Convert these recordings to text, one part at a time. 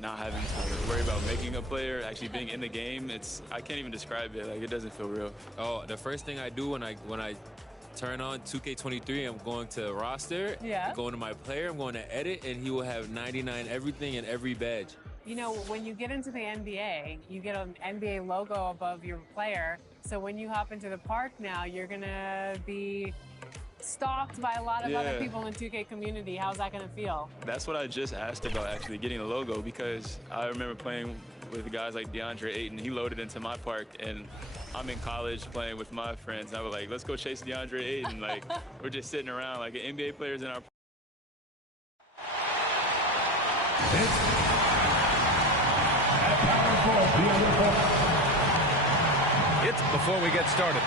not having to worry about making a player, actually being in the game, I can't even describe it. Like, it doesn't feel real. Oh, the first thing I do when I turn on 2K23, I'm going to roster, Yeah. going to my player, I'm going to edit, and he will have 99 everything and every badge. You know, when you get into the NBA, you get an NBA logo above your player. So when you hop into the park now, you're going to be stalked by a lot of other people in the 2K community. How's that going to feel? That's what I just asked about, actually, getting a logo, because I remember playing with guys like DeAndre Ayton. He loaded into my park, and I'm in college playing with my friends. And I was like, let's go chase DeAndre Ayton. Like, we're just sitting around like NBA players in our It's before we get started.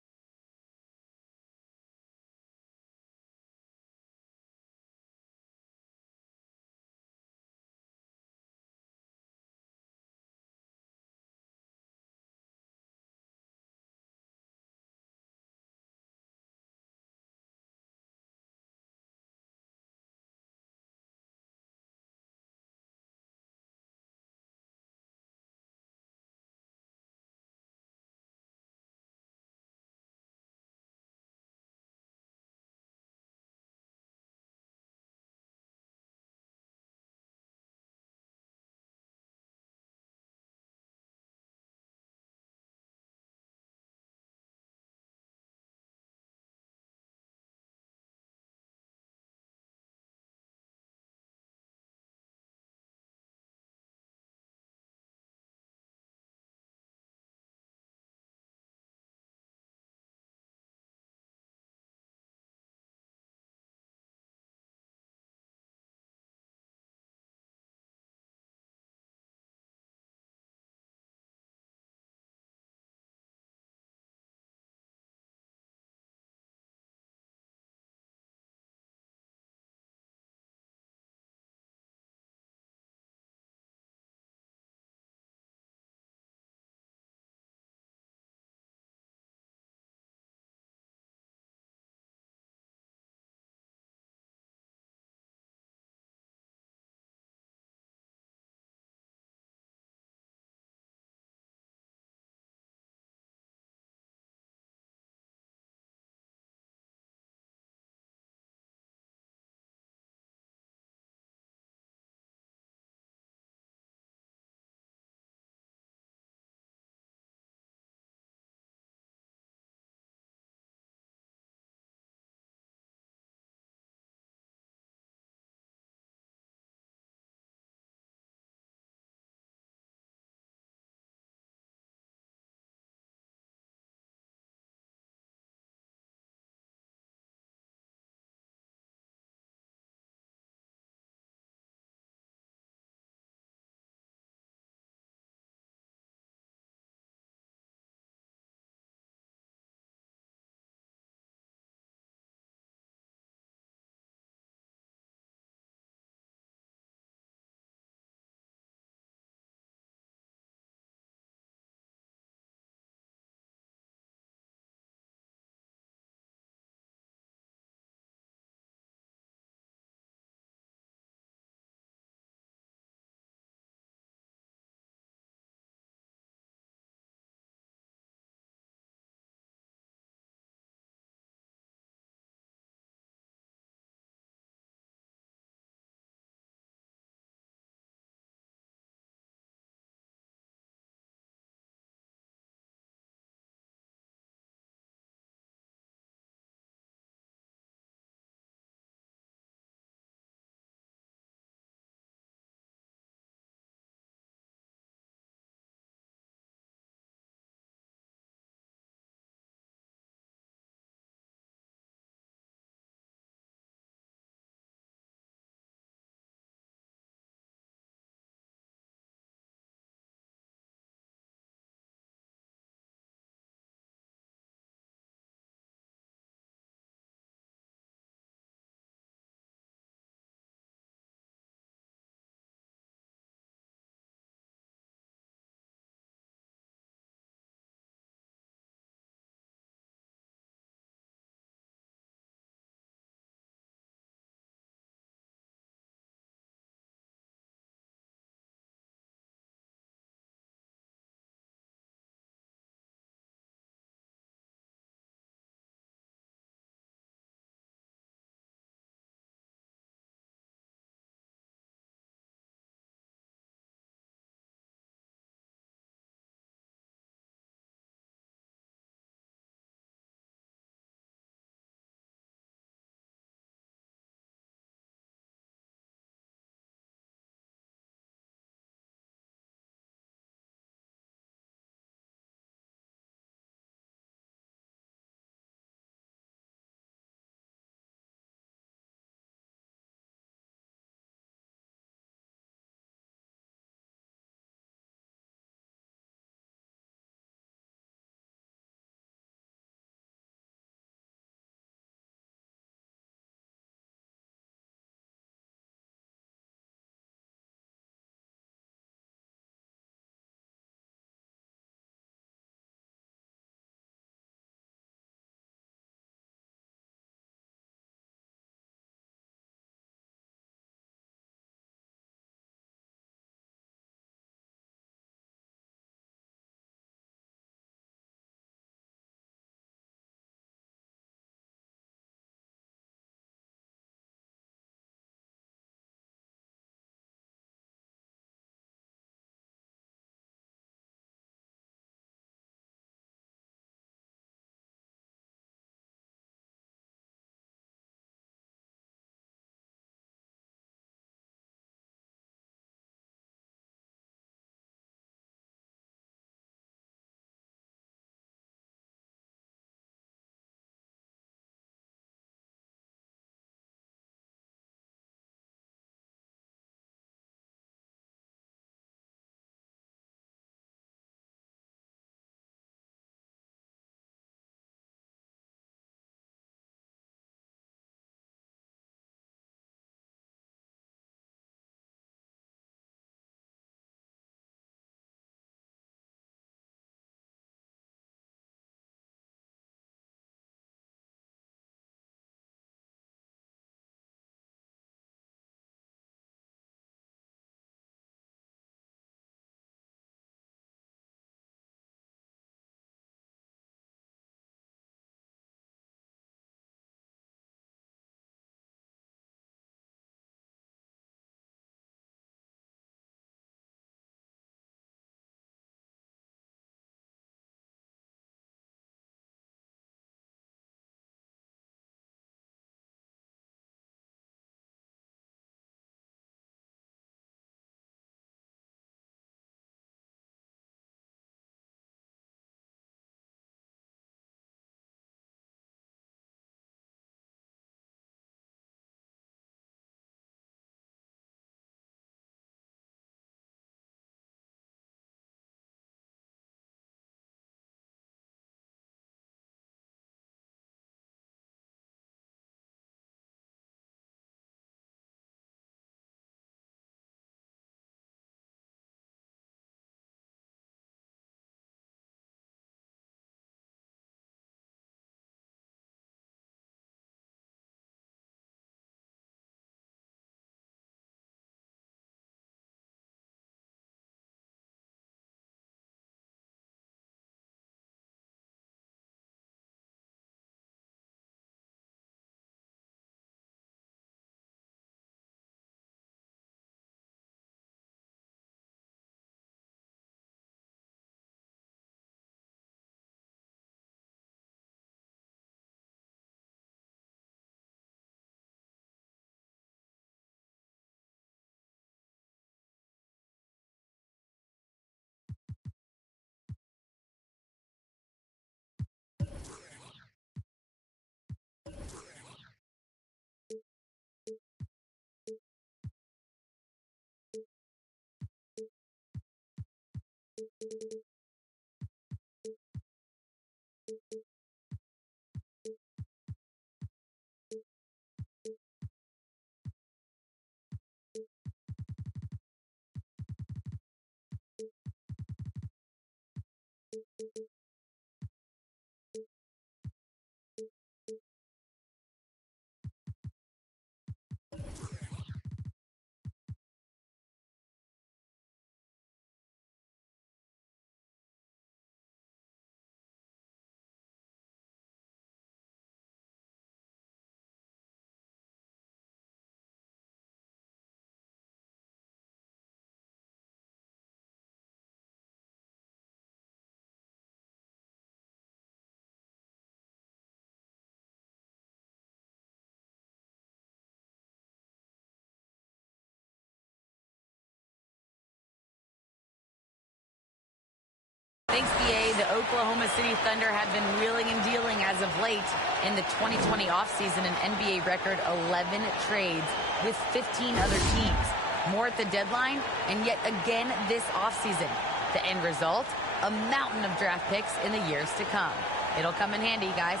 Thanks, BA. The Oklahoma City Thunder have been wheeling and dealing as of late in the 2020 offseason, an NBA record 11 trades with 15 other teams. More at the deadline, and yet again this offseason. The end result, a mountain of draft picks in the years to come. It'll come in handy, guys.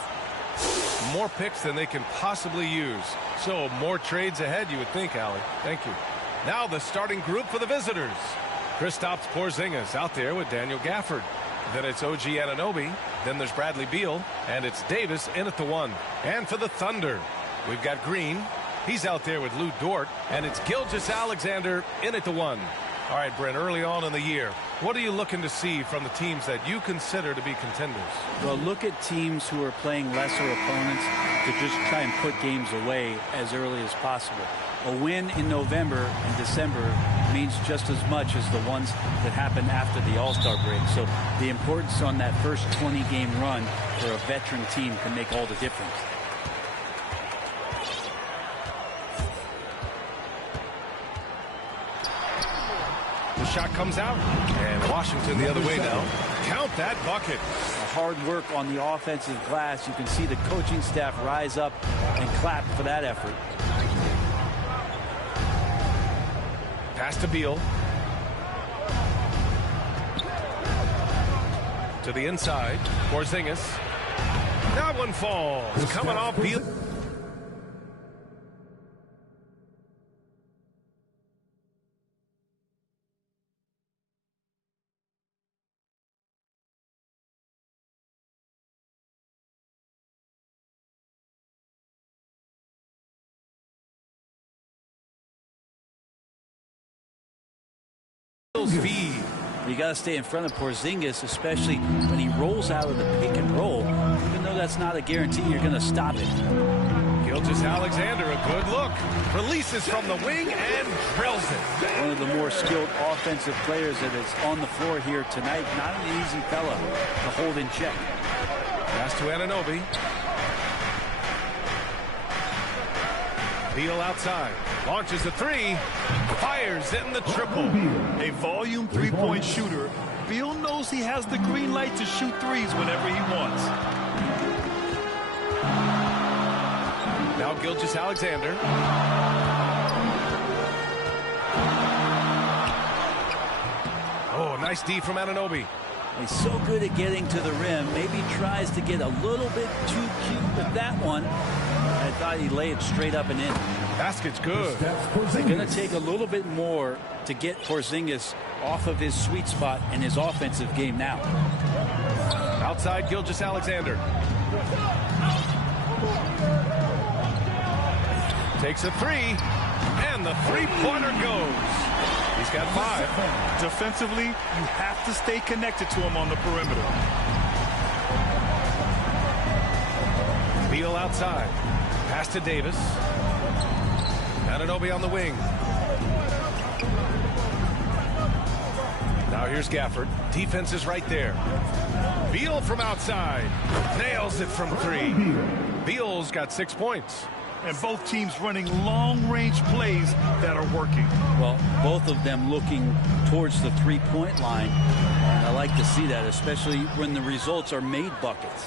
More picks than they can possibly use. So more trades ahead, you would think, Allie. Thank you. Now the starting group for the visitors. Kristaps Porzingis out there with Daniel Gafford. Then it's OG Anunoby. Then there's Bradley Beal. And it's Davis in at the 1. And for the Thunder, we've got Green. He's out there with Lou Dort. And it's Gilgeous-Alexander in at the 1. All right, Brent, early on in the year, what are you looking to see from the teams that you consider to be contenders? Well, look at teams who are playing lesser opponents to just try and put games away as early as possible. A win in November and December means just as much as the ones that happen after the All-Star break. So the importance on that first 20-game run for a veteran team can make all the difference. The shot comes out, and Washington the other way now. Count that bucket. Hard work on the offensive glass. You can see the coaching staff rise up and clap for that effort. Pass to Beal. To the inside. Porzingis. That one falls. Coming off Beal. Speed. You got to stay in front of Porzingis, especially when he rolls out of the pick and roll. Even though that's not a guarantee, you're going to stop it. Gilgeous-Alexander, a good look. Releases from the wing and drills it. One of the more skilled offensive players that is on the floor here tonight. Not an easy fella to hold in check. Pass to Anunoby. Beal outside. Launches the 3. Fires in the triple. A volume three-point shooter. Beal knows he has the green light to shoot threes whenever he wants. Now Gilgeous-Alexander. Oh, nice D from Anunoby. He's so good at getting to the rim. Maybe tries to get a little bit too cute with that one. I thought he laid it straight up and in. Basket's good. They're going to take a little bit more to get Porzingis off of his sweet spot in his offensive game now. Outside Gilgeous-Alexander. Takes a 3. And the three-pointer goes. He's got 5. Defensively, you have to stay connected to him on the perimeter. Beal outside. Pass to Davis. Anunoby on the wing. Now here's Gafford. Defense is right there. Beal from outside. Nails it from 3. Beal's got 6 points. And both teams running long-range plays that are working. Well, both of them looking towards the three-point line. And I like to see that, especially when the results are made buckets.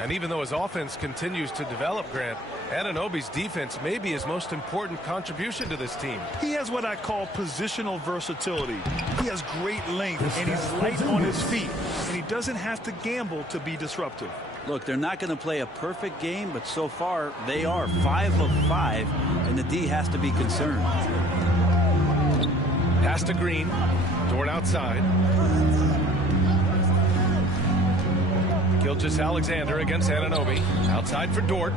And even though his offense continues to develop, Grant, Anunoby's defense may be his most important contribution to this team. He has what I call positional versatility. He has great length, and he's light on his feet, and he doesn't have to gamble to be disruptive. Look, they're not going to play a perfect game, but so far they are 5 of 5, and the D has to be concerned. Pass to Green. Dort outside. Gilgeous-Alexander against Anunoby. Outside for Dort.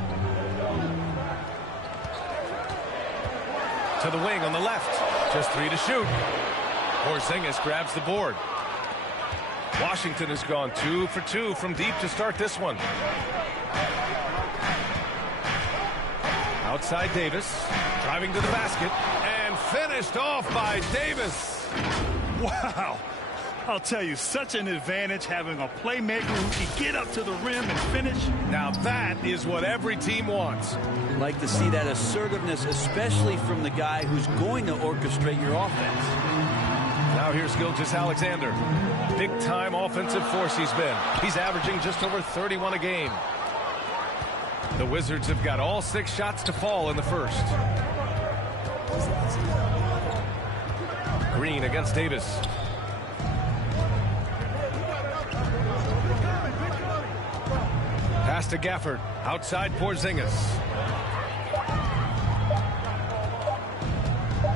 To the wing on the left. Just 3 to shoot. Porzingis grabs the board. Washington has gone 2 for 2 from deep to start this one. Outside Davis. Driving to the basket. And finished off by Davis. Wow. I'll tell you, such an advantage having a playmaker who can get up to the rim and finish. Now that is what every team wants. Like to see that assertiveness, especially from the guy who's going to orchestrate your offense. Now here's Gilgeous-Alexander. Big-time offensive force he's been. He's averaging just over 31 a game. The Wizards have got all 6 shots to fall in the first. Green against Davis. Pass to Gafford. Outside Porzingis.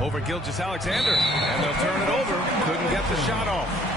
Over Gilgeous-Alexander. And they'll turn it over. Couldn't get the shot off.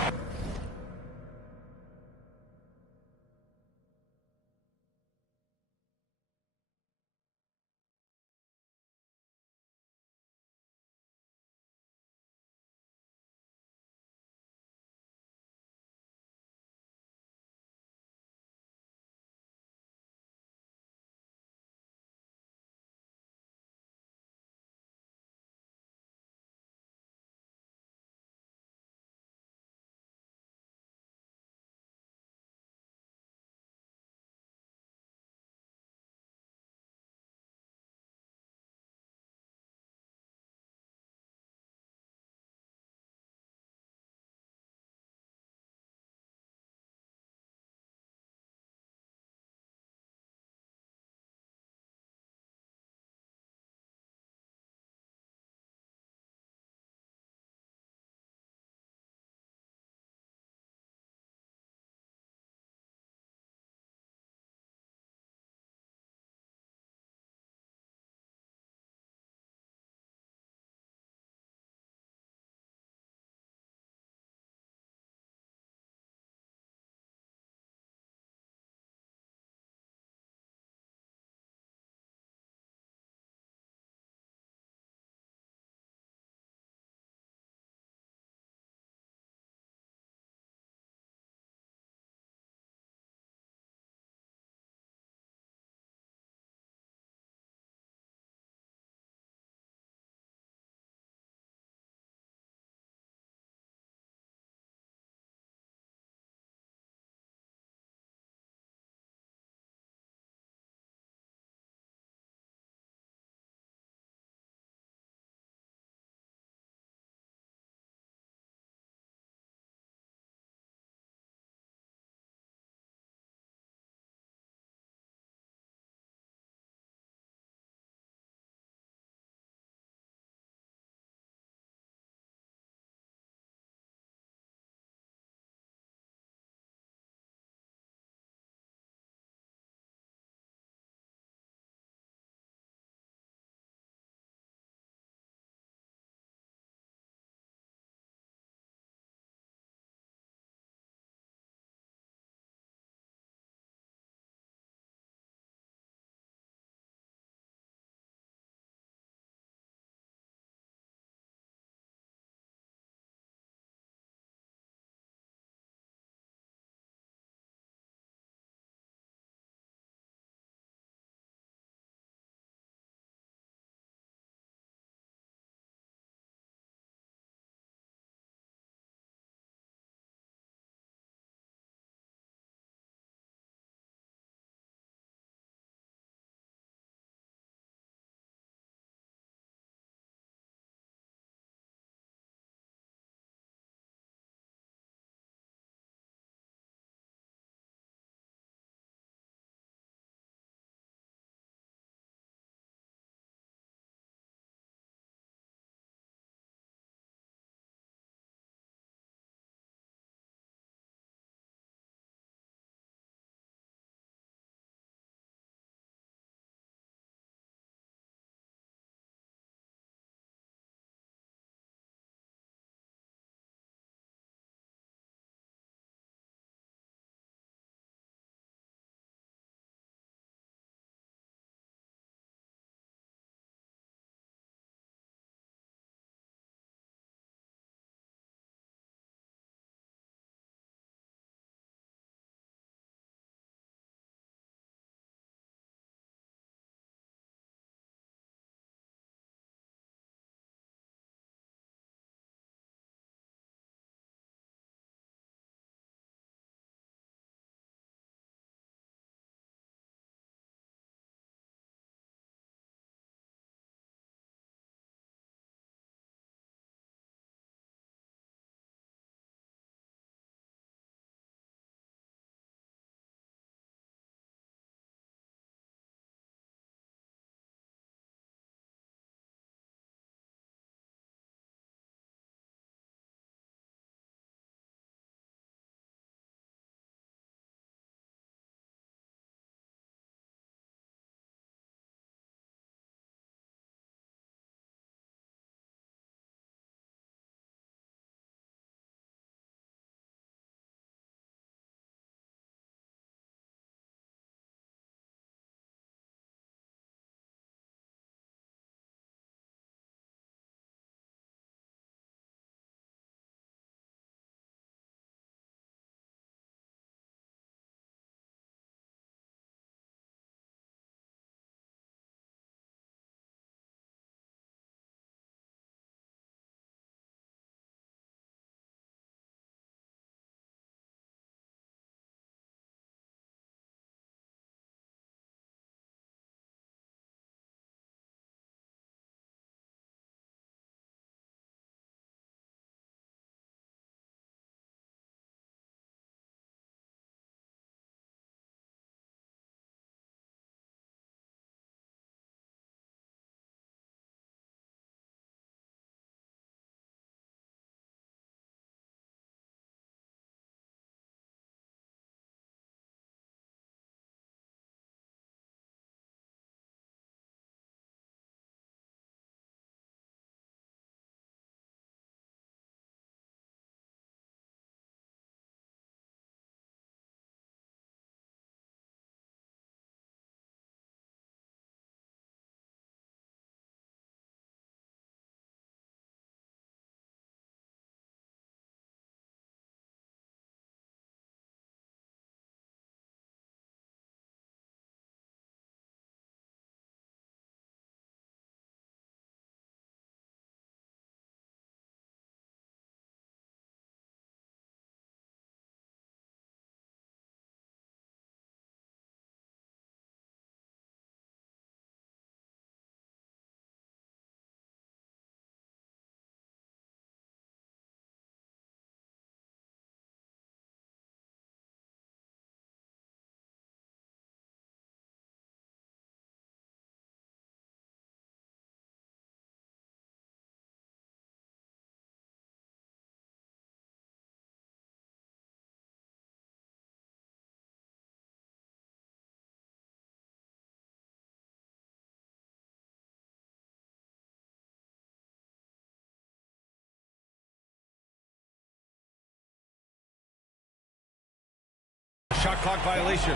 shot clock violation.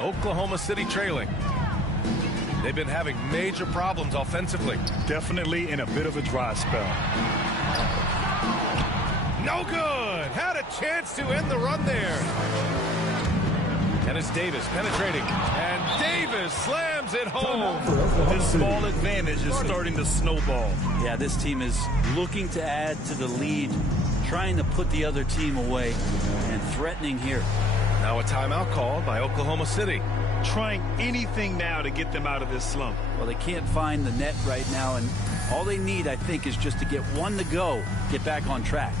Oklahoma City trailing. They've been having major problems offensively. Definitely in a bit of a dry spell. No good. Had a chance to end the run there. And it's Davis penetrating. And Davis slams it home. This small advantage is starting to snowball. Yeah, this team is looking to add to the lead, trying to put the other team away, and threatening here. Now a timeout called by Oklahoma City. Trying anything now to get them out of this slump. Well, they can't find the net right now, and all they need, I think, is just to get one to go, get back on track.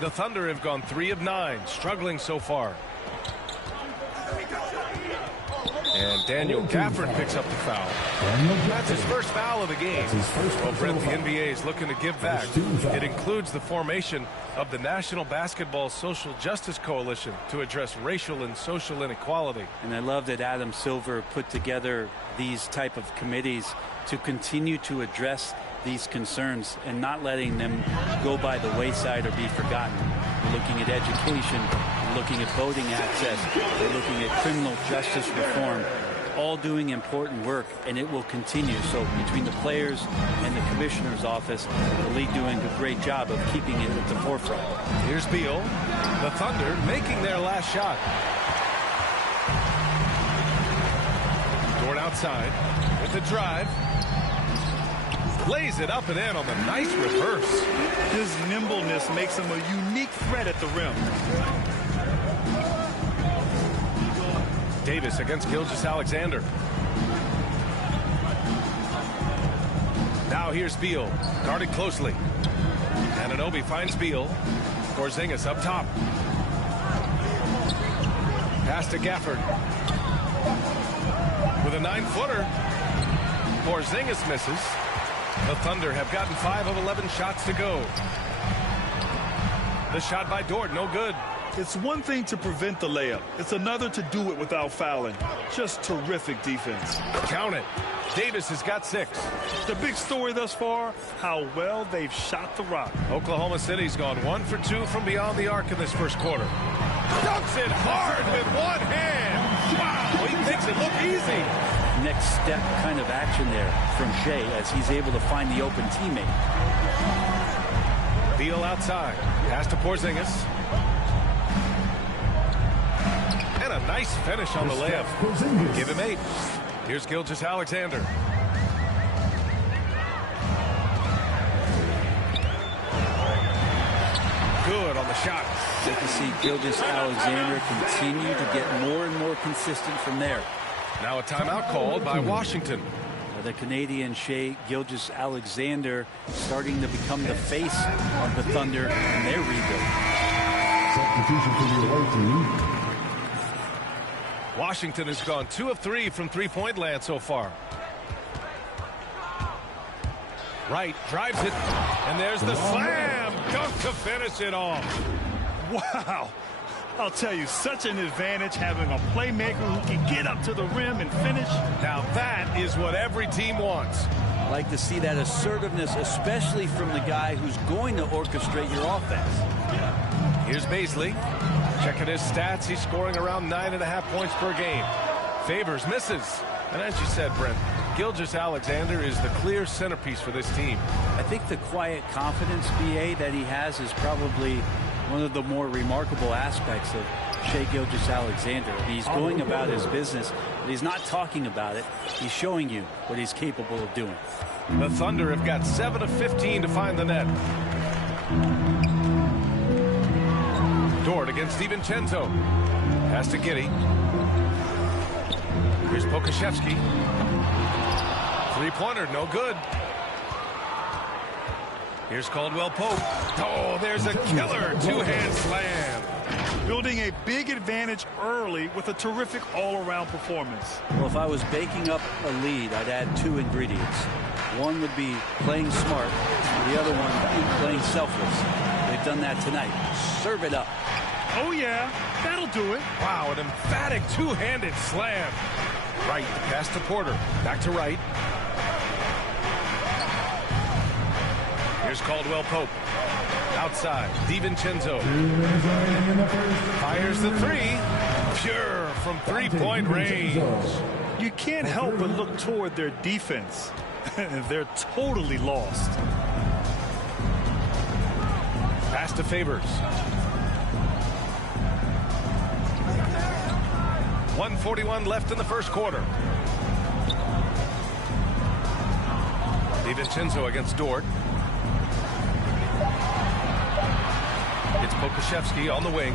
The Thunder have gone 3 of 9, struggling so far. And Daniel Gafford picks up the foul. That's his first foul of the game. Well, Brent, the NBA is looking to give back. It includes the formation of the National Basketball Social Justice Coalition to address racial and social inequality. And I love that Adam Silver put together these type of committees to continue to address these concerns and not letting them go by the wayside or be forgotten. We're looking at education, we're looking at voting access, we're looking at criminal justice reform, all doing important work, and it will continue. So between the players and the commissioner's office, the league doing a great job of keeping it at the forefront. Here's Beal. The Thunder making their last shot. Dort outside with the drive. Lays it up and in on the nice reverse. His nimbleness makes him a unique threat at the rim. Davis against Gilgeous-Alexander. Now here's Beal, guarded closely. Anunoby finds Beal. Porzingis up top. Pass to Gafford. With a 9-footer. Porzingis misses. The Thunder have gotten 5 of 11 shots to go. The shot by Dort, no good. It's one thing to prevent the layup. It's another to do it without fouling. Just terrific defense. Count it. Davis has got 6. The big story thus far, how well they've shot the rock. Oklahoma City's gone 1 for 2 from beyond the arc in this first quarter. Dunks it hard with one hand. Wow, he makes it look easy. Next step kind of action there from Shea as he's able to find the open teammate. Beal outside. Pass to Porzingis. And a nice finish on the layup. Give him 8. Here's Gilgeous-Alexander. Good on the shot. Good to see Gilgeous-Alexander continue to get more and more consistent from there. Now a timeout called by Washington. The Canadian Shea Gilgeous-Alexander starting to become the face of the Thunder in their rebuild. Substitution for the away team. Washington has gone 2 of 3 from three-point land so far. Wright drives it, and there's the slam dunk to finish it off. Wow. I'll tell you, such an advantage having a playmaker who can get up to the rim and finish. Now that is what every team wants. I like to see that assertiveness, especially from the guy who's going to orchestrate your offense. Here's Baisley. Checking his stats, he's scoring around 9.5 points per game. Favors, misses. And as you said, Brent, Gilgeous-Alexander is the clear centerpiece for this team. I think the quiet confidence, BA, that he has is probably one of the more remarkable aspects of Shea Gilgeous-Alexander. He's going about his business, but he's not talking about it. He's showing you what he's capable of doing. The Thunder have got 7 of 15 to find the net. Dort against DiVincenzo. Pass to Giddey. Here's Pokusevski. Three-pointer, no good. Here's Caldwell Pope. Oh, there's a killer two-hand slam. building a big advantage early with a terrific all-around performance. Well, if I was baking up a lead, I'd add 2 ingredients. One would be playing smart, the other one playing selfless. They've done that tonight. Serve it up. Oh, yeah, that'll do it. Wow, an emphatic two-handed slam. Right, pass to Porter. Back to Wright. Here's Caldwell Pope. Outside, DiVincenzo. Fires the 3. Pure from three-point range. You can't help but look toward their defense. They're totally lost. Pass to Favors. 1:41 left in the first quarter. DiVincenzo against Dort. It's Pokusevski on the wing.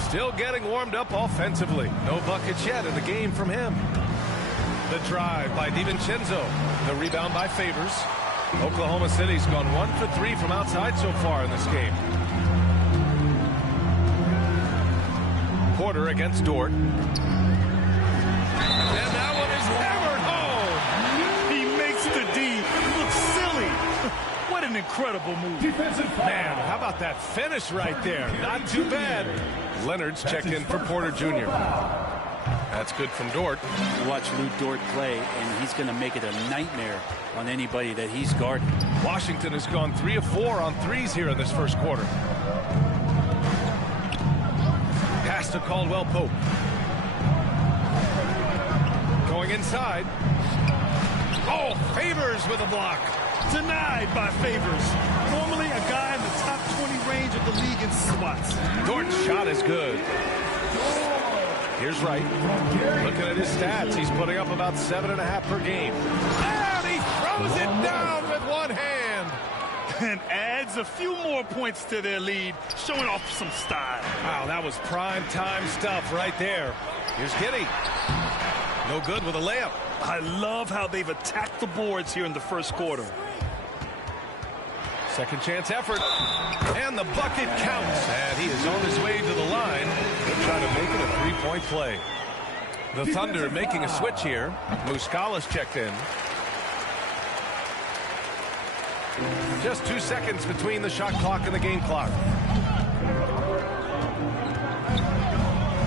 Still getting warmed up offensively. No buckets yet in the game from him. The drive by DiVincenzo. The rebound by Favors. Oklahoma City's gone 1 for 3 from outside so far in this game. Porter against Dort. And that one is hammered home. He makes the D look silly. What an incredible move. Man, how about that finish right there? Not too bad. Leonard's checked in for Porter Jr. That's good from Dort. Watch Lou Dort play, and he's going to make it a nightmare on anybody that he's guarding. Washington has gone 3 of 4 on threes here in this first quarter. Pass to Caldwell Pope. Going inside. Oh, Favors with a block. Denied by Favors. Normally a guy in the top 20 range of the league in spots. Dort's shot is good. Here's Wright. Looking at his stats, he's putting up about 7.5 per game. And he throws it down with one hand. And adds a few more points to their lead, showing off some style. Wow, that was prime time stuff right there. Here's Giddey. No good with a layup. I love how they've attacked the boards here in the first quarter. Second chance effort. And the bucket counts. And he is on his way to the line. They're trying to make it a three-point play. The Thunder making a switch here. Muscala's checked in. Just 2 seconds between the shot clock and the game clock.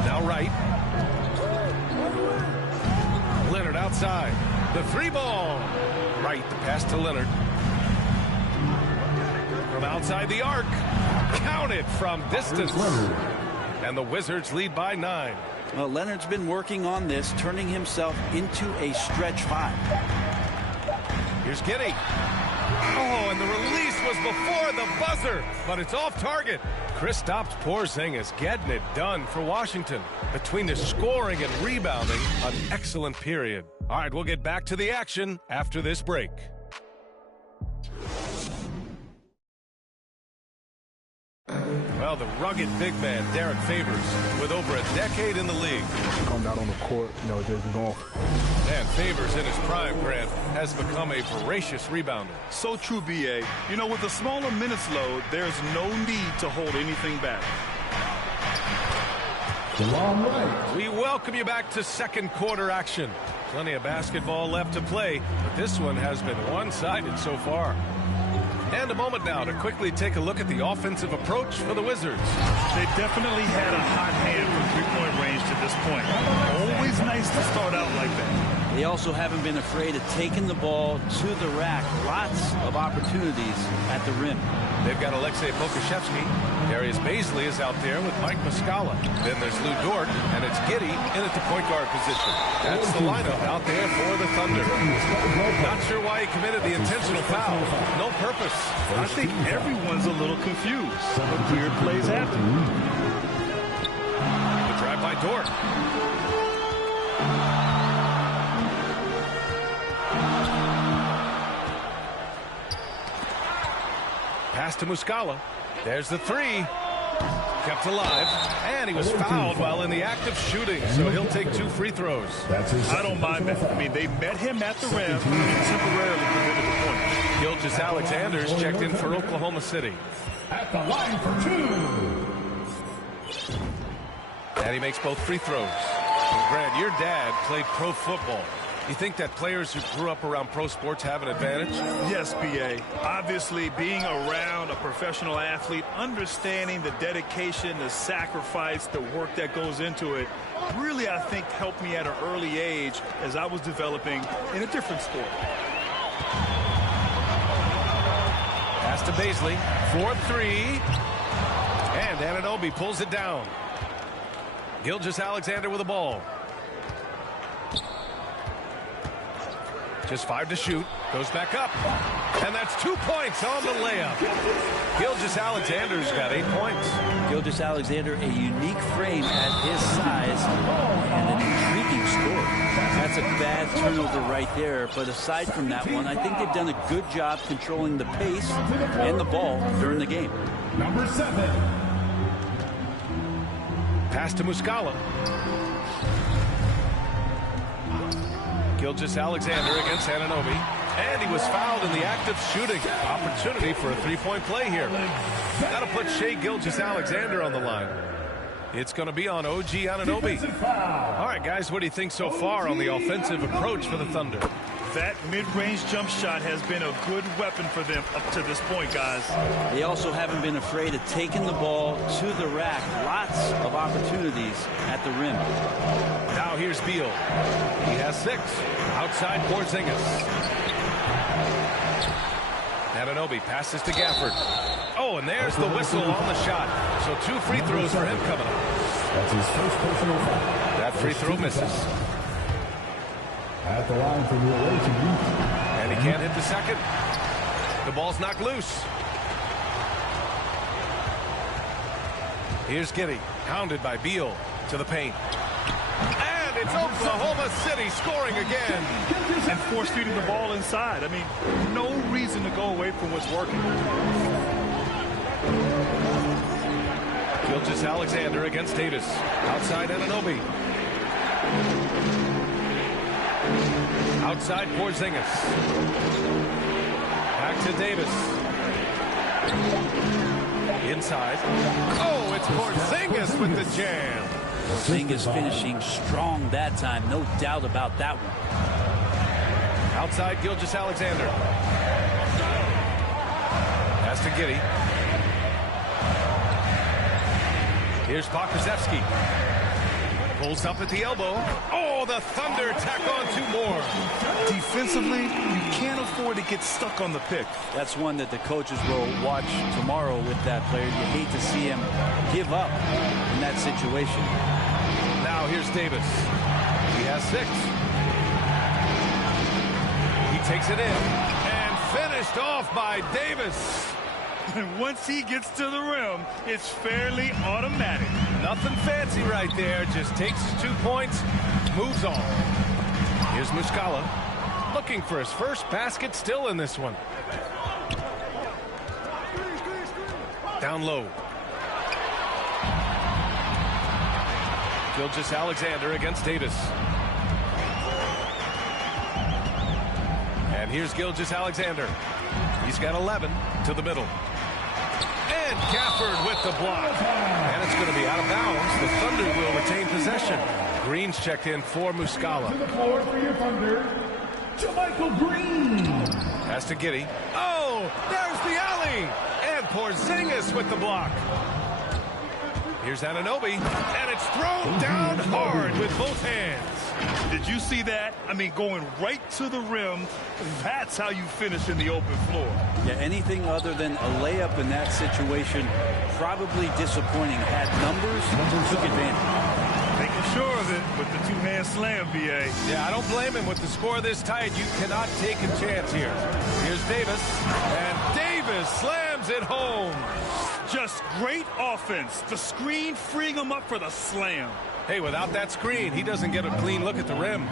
Now Wright. Leonard outside. The 3-ball. Wright, the pass to Leonard. From outside the arc. Counted from distance. And the Wizards lead by 9. Well, Leonard's been working on this, turning himself into a stretch 5. Here's Giddey. Oh, and the release was before the buzzer, but it's off target. Kristaps Porzingis getting it done for Washington. Between the scoring and rebounding, an excellent period. All right, we'll get back to the action after this break. Well, the rugged big man, Derek Favors, with over a decade in the league. Come out on the court, just going. And Favors in his prime, Grant, has become a voracious rebounder. So true, B.A. You know, with a smaller minutes load, there's no need to hold anything back. We welcome you back to second quarter action. Plenty of basketball left to play, but this one has been one-sided so far. And a moment now to quickly take a look at the offensive approach for the Wizards. They definitely had a hot hand from three-point range to this point. Always nice to start out like that. They also haven't been afraid of taking the ball to the rack. Lots of opportunities at the rim. They've got Alexei Pokusevski. Darius Baisley is out there with Mike Muscala. Then there's Lou Dort, and it's Giddey in at the point guard position. That's the lineup out there for the Thunder. Not sure why he committed the intentional foul. No purpose. I think everyone's a little confused. But weird plays happen. The drive by Dort. Pass to Muscala. There's the 3. Kept alive. And he was fouled while in the act of shooting. So he'll take 2 free throws. I don't mind that. I mean, they met him at the rim and temporarily prevented the point. Gilgeous Alexander's checked in for Oklahoma City. At the line for 2. And he makes both free throws. And Grant, your dad played pro football. You think that players who grew up around pro sports have an advantage? Yes, B.A. Obviously, being around a professional athlete, understanding the dedication, the sacrifice, the work that goes into it, really, I think, helped me at an early age as I was developing in a different sport. Pass to Baisley for three. And Anunoby pulls it down. Gilgeous-Alexander with the ball. Just 5 to shoot. Goes back up. And that's 2 points on the layup. Gilgeous-Alexander's got 8 points. Gilgeous-Alexander, a unique frame at his size and an intriguing score. That's a bad turnover right there. But aside from that one, I think they've done a good job controlling the pace and the ball during the game. Number 7. Pass to Muscala. Gilgeous-Alexander against Anunoby. And he was fouled in the act of shooting. Opportunity for a three-point play here. That'll put Shai Gilgeous-Alexander on the line. It's going to be on OG Anunoby. All right, guys, what do you think so far on the offensive approach for the Thunder? That mid-range jump shot has been a good weapon for them up to this point, guys. They also haven't been afraid of taking the ball to the rack. Lots of opportunities at the rim. Now here's Beal. He has 6. Outside Porzingis. Anunoby passes to Gafford. Oh, and there's the whistle on the shot. So 2 free throws for him coming up. That's his first personal foul. That free throw misses. At the line for the away team. And he can't hit the second. The ball's knocked loose. Here's Giddey, hounded by Beal to the paint. And it's Oklahoma City scoring again. And force-feeding the ball inside. I mean, no reason to go away from what's working. Gilgeous-Alexander against Davis. Outside Anunoby. Outside Porzingis. Back to Davis. Inside. Oh, it's Porzingis with the jam. Porzingis finishing strong that time. No doubt about that one. Outside Gilgeous-Alexander. Pass to Giddey. Here's Pokusevski. Pulls up at the elbow. Oh, the Thunder tack on 2 more. Defensively, you can't afford to get stuck on the pick. That's one that the coaches will watch tomorrow with that player. You hate to see him give up in that situation. Now here's Davis. He has 6. He takes it in. And finished off by Davis. And once he gets to the rim, it's fairly automatic. Nothing fancy right there. Just takes his 2 points, moves on. Here's Muscala, looking for his first basket, still in this one. Down low. Gilgeous-Alexander against Davis. And here's Gilgeous-Alexander. He's got 11 to the middle. And Gafford with the block. And it's going to be out of bounds. The Thunder will retain possession. Green's checked in for Muscala. To the floor for your Thunder, JaMychal Green. Pass to Giddey. Oh, there's the alley. And Porzingis with the block. Here's Anunoby. And it's thrown down hard with both hands. Did you see that? I mean, going right to the rim. That's how you finish in the open floor. Yeah, anything other than a layup in that situation, probably disappointing. Had numbers, took advantage. Making sure of it with the 2-hand slam, B.A. Yeah, I don't blame him. With the score this tight, you cannot take a chance here. Here's Davis. And Davis slams it home. Just great offense. The screen freeing him up for the slam. Hey, without that screen, he doesn't get a clean look at the rim.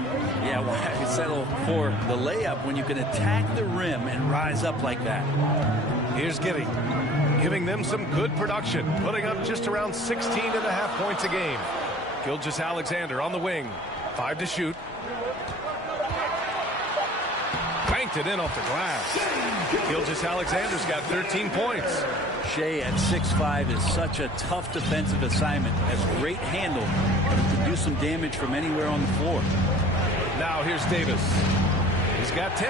Yeah, why settle for the layup when you can attack the rim and rise up like that? Here's Giddey, giving them some good production, putting up just around 16.5 points a game. Gilgeous-Alexander on the wing, 5 to shoot. Banked it in off the glass. Gilgeous-Alexander's got 13 points. Shea at 6'5" is such a tough defensive assignment. Has great handle, and he can do some damage from anywhere on the floor. Now here's Davis. He's got 10.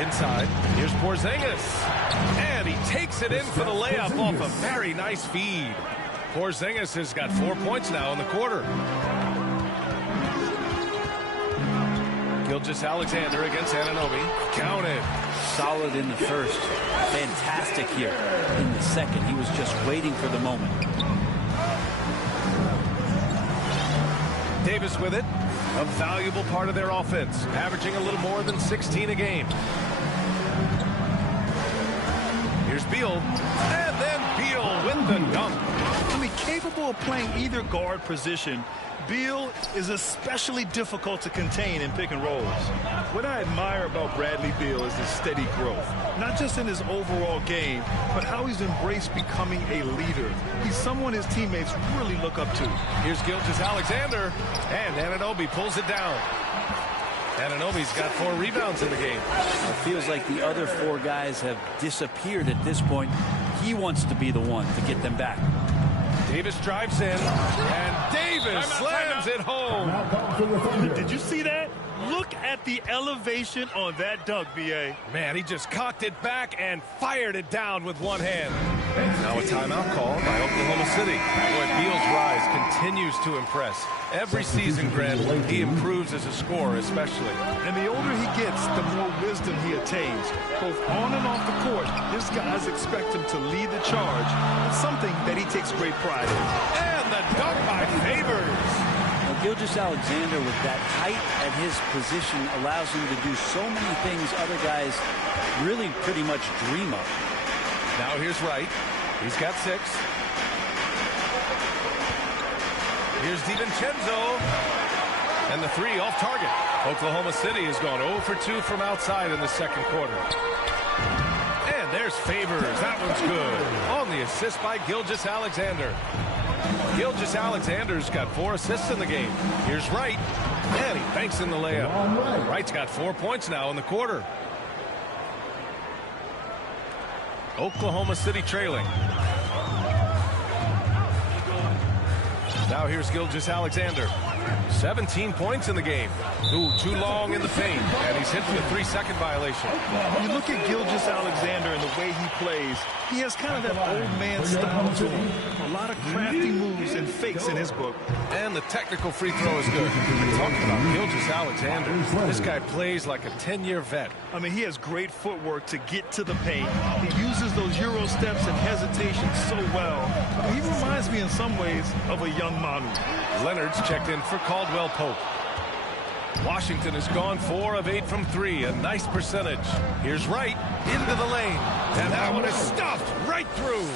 Inside, here's Porzingis. And he takes it in for the layup off a very nice feed. Porzingis has got 4 points now in the quarter. Gilgeous-Alexander against Anunoby. Counted. Solid in the first. Fantastic here in the second. He was just waiting for the moment. Davis with it. A valuable part of their offense. Averaging a little more than 16 a game. Here's Beal. And then Beal with the dunk. I mean, capable of playing either guard position, Beal is especially difficult to contain in pick and rolls. What I admire about Bradley Beal is his steady growth, not just in his overall game, but how he's embraced becoming a leader. He's someone his teammates really look up to. Here's Gilgeous-Alexander, and Anunoby pulls it down. Anunoby's got 4 rebounds in the game. It feels like the other 4 guys have disappeared at this point. He wants to be the one to get them back. Davis drives in, and Davis slams it home. Did you see that? Look at the elevation on that dunk, B.A. Man, he just cocked it back and fired it down with one hand. Now a timeout call by Oklahoma City. Boy, Beal's rise continues to impress. Every season, Grant, he improves as a scorer especially. And the older he gets, the more wisdom he attains. Both on and off the court, his guys expect him to lead the charge. It's something that he takes great pride in. And the dunk by Favors. Gilgeous-Alexander with that height at his position allows him to do so many things other guys really pretty much dream of. Now here's Wright. He's got 6. Here's DiVincenzo. And the 3 off target. Oklahoma City has gone 0 for 2 from outside in the second quarter. And there's Favors. That one's good. On the assist by Gilgeous-Alexander. Gilgeous-Alexander's got 4 assists in the game. Here's Wright, and he banks in the layup. Wright's got 4 points now in the quarter. Oklahoma City trailing. Now here's Gilgeous-Alexander. 17 points in the game. Ooh, too long in the paint, and he's hit for the 3-second violation. When you look at Gilgeous-Alexander and the way he plays, he has kind of that old man style to him. A lot of crafty moves and fakes in his book. And the technical free throw is good. Talking about Gilgeous-Alexander, this guy plays like a 10-year vet. I mean, he has great footwork to get to the paint. He uses those Euro steps and hesitations so well. He reminds me in some ways of a young Manu. Leonard's checked in for Caldwell Pope. Washington has gone 4 of 8 from 3, a nice percentage. Here's Wright into the lane, and that one is stuffed right through.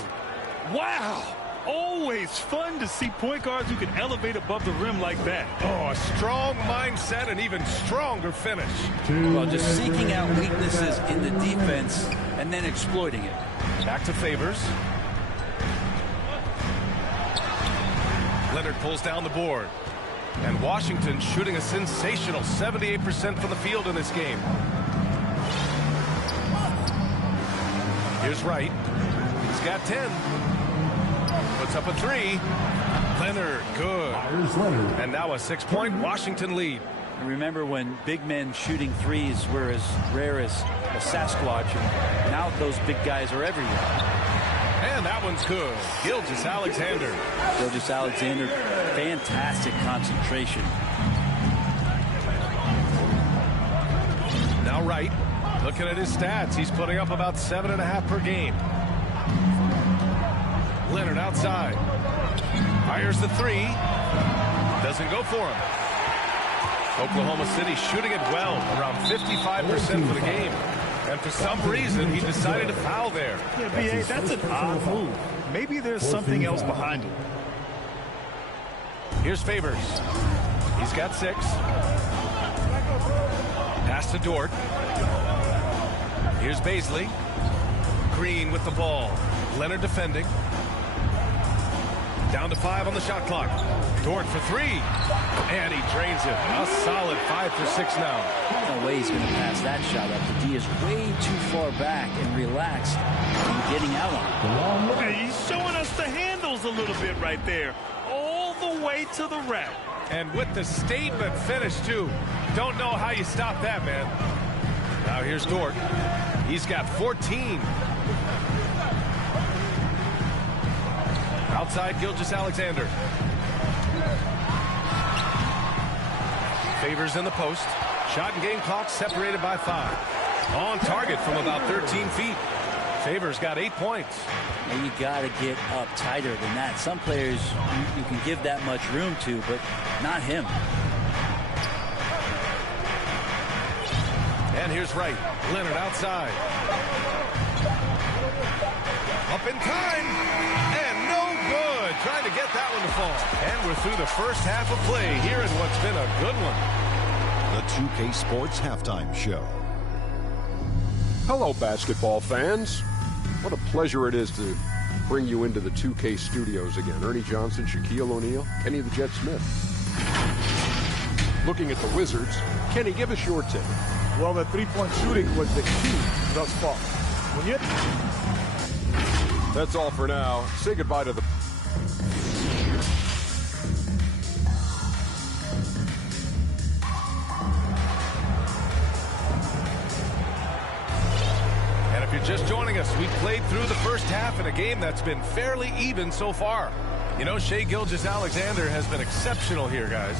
Wow! Always fun to see point guards who can elevate above the rim like that. Oh, a strong mindset and even stronger finish. Well, just seeking out weaknesses in the defense and then exploiting it. Back to Favors. Leonard pulls down the board. And Washington shooting a sensational 78% from the field in this game. Here's Wright. He's got 10. Puts up a 3. Leonard, good. And now a 6-point Washington lead. And remember when big men shooting threes were as rare as a Sasquatch, and now those big guys are everywhere. And that one's good. Gilgeous-Alexander. Gilgeous-Alexander, fantastic concentration. Now Wright, looking at his stats, he's putting up about 7.5 per game. Leonard outside. Fires the 3. Doesn't go for him. Oklahoma City shooting it well, around 55% for the game. And for some reason, he decided to foul there. Yeah, B.A., that's an odd move. Maybe there's something else behind it. Here's Favors. He's got 6. Pass to Dort. Here's Baisley. Green with the ball. Leonard defending. Down to 5 on the shot clock. Dort for three. And he drains it. A solid 5 for 6 now. No way he's going to pass that shot up. The D is way too far back and relaxed and getting out on it. Okay, he's showing us the handles a little bit right there. All the way to the rack. And with the statement finish, too. Don't know how you stop that, man. Now here's Dort. He's got 14. Outside Gilgeous-Alexander. Favors in the post. Shot and game clock separated by 5. On target from about 13 feet. Favors got 8 points. And you got to get up tighter than that. Some players you can give that much room to, but not him. And here's Wright. Leonard outside. Up in time. And no good. Trying to get that one to fall. And we're through the first half of play here in what's been a good one. The 2K Sports Halftime Show. Hello, basketball fans. What a pleasure it is to bring you into the 2K studios again. Ernie Johnson, Shaquille O'Neal, Kenny the Jet Smith. Looking at the Wizards, Kenny, give us your take. Well, the three-point shooting was the key thus far. That's all for now. Say goodbye to the... And if you're just joining us, we played through the first half in a game that's been fairly even so far. You know, Shai Gilgeous-Alexander has been exceptional here, guys.